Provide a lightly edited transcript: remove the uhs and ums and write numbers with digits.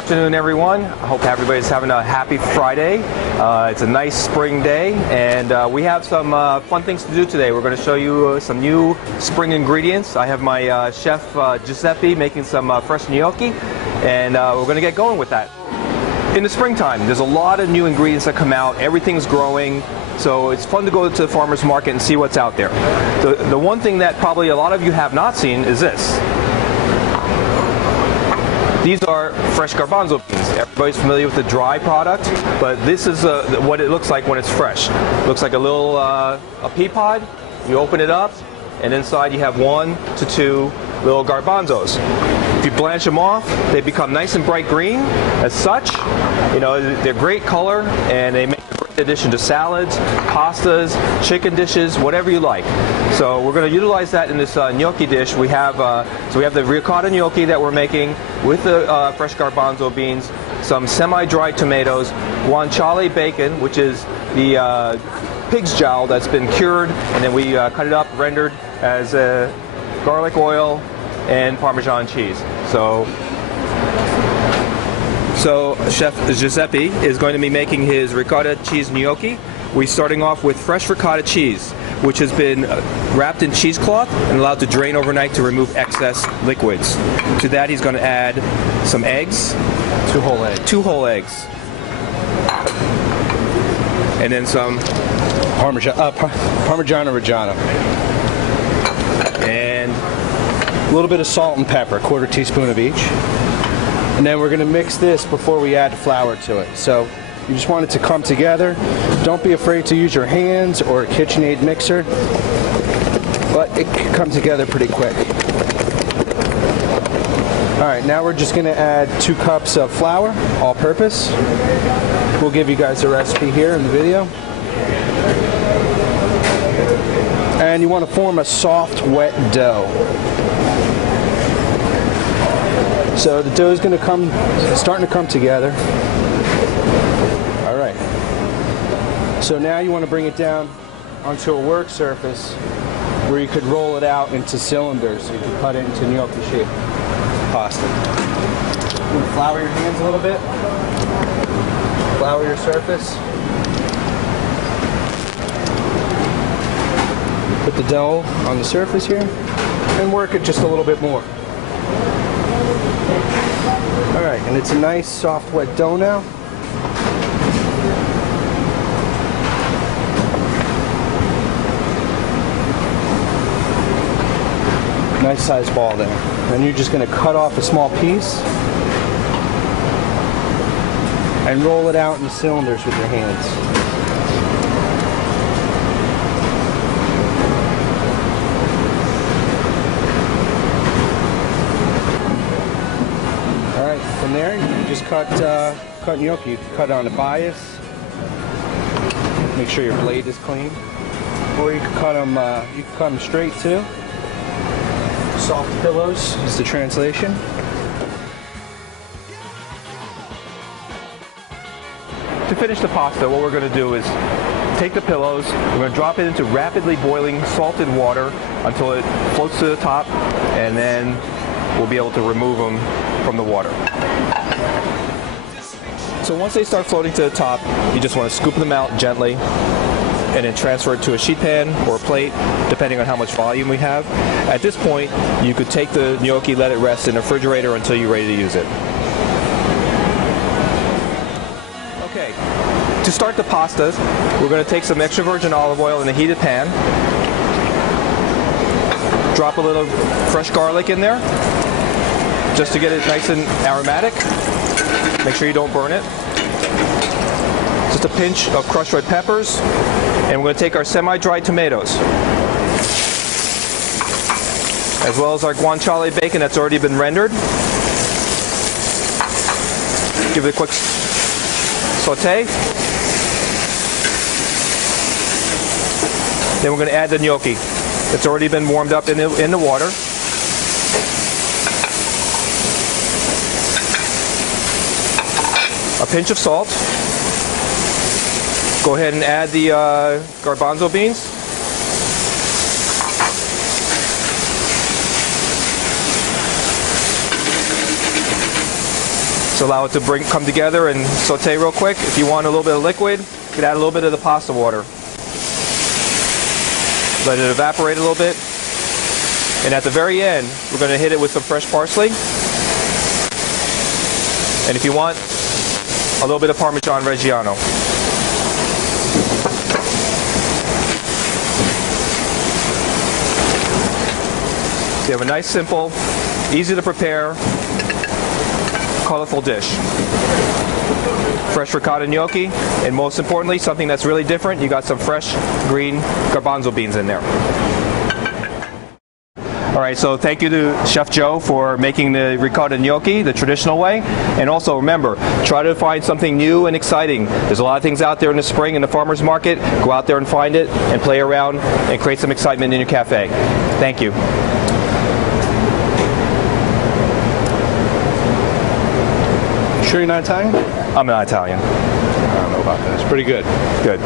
afternoon, everyone. I hope everybody's having a happy Friday. It's a nice spring day, and we have some fun things to do today. We're going to show you some new spring ingredients. I have my chef Giuseppe making some fresh gnocchi, and we're going to get going with that. In the springtime, there's a lot of new ingredients that come out. Everything's growing, so it's fun to go to the farmer's market and see what's out there. The one thing that probably a lot of you have not seen is this. These are fresh garbanzo beans. Everybody's familiar with the dry product, but this is what it looks like when it's fresh. It looks like a little a pea pod. You open it up, and inside you have 1 to 2 little garbanzos. If you blanch them off, they become nice and bright green. As such, you know, they're great color, and they make a great addition to salads, pastas, chicken dishes, whatever you like. So we're going to utilize that in this gnocchi dish. We have the ricotta gnocchi that we're making with the fresh garbanzo beans, some semi-dried tomatoes, guanciale bacon, which is the pig's jowl that's been cured, and then we cut it up, rendered as garlic oil and Parmesan cheese. So Chef Giuseppe is going to be making his ricotta cheese gnocchi. We're starting off with fresh ricotta cheese, which has been wrapped in cheesecloth and allowed to drain overnight to remove excess liquids. To that, he's going to add some eggs. 2 whole eggs. 2 whole eggs. And then some Parmigiano Reggiano. And a little bit of salt and pepper, 1/4 teaspoon of each. And then we're going to mix this before we add flour to it. So you just want it to come together. Don't be afraid to use your hands or a KitchenAid mixer, but it can come together pretty quick. All right, now we're just going to add 2 cups of flour, all-purpose. We'll give you guys the recipe here in the video. And you want to form a soft, wet dough. So the dough is going to starting to come together. All right. So now you want to bring it down onto a work surface where you could roll it out into cylinders. So you can cut it into gnocchi shape pasta. You want to flour your hands a little bit. Flour your surface. Put the dough on the surface here and work it just a little bit more. All right, and it's a nice soft wet dough now. Nice sized ball there. Then you're just going to cut off a small piece and roll it out in cylinders with your hands. From there, you can just cut gnocchi. You can cut on a bias. Make sure your blade is clean. Or you can cut them straight too. Soft pillows is the translation. to finish the pasta, what we're going to do is take the pillows, we're going to drop it into rapidly boiling salted water until it floats to the top, and then we'll be able to remove them from the water. So once they start floating to the top, you just want to scoop them out gently and then transfer it to a sheet pan or a plate, depending on how much volume we have. At this point, you could take the gnocchi, let it rest in the refrigerator until you're ready to use it. Okay, to start the pastas, we're going to take some extra virgin olive oil in a heated pan. Drop a little fresh garlic in there, just to get it nice and aromatic. Make sure you don't burn it. Just a pinch of crushed red peppers, and we're going to take our semi-dried tomatoes, as well as our guanciale bacon that's already been rendered. Give it a quick saute. Then we're going to add the gnocchi. It's already been warmed up in the water. A pinch of salt. Go ahead and add the garbanzo beans. Just allow it to come together and saute real quick. If you want a little bit of liquid, you can add a little bit of the pasta water. Let it evaporate a little bit. And at the very end, we're going to hit it with some fresh parsley. And if you want, a little bit of Parmesan Reggiano. So you have a nice, simple, easy to prepare, colorful dish. Fresh ricotta gnocchi, and most importantly, something that's really different, you got some fresh green garbanzo beans in there. All right, so thank you to Chef Joe for making the ricotta gnocchi the traditional way. And also remember, try to find something new and exciting. There's a lot of things out there in the spring in the farmer's market. Go out there and find it and play around and create some excitement in your cafe. Thank you. Sure you're not Italian? I'm not Italian. I don't know about that. It's pretty good. Good.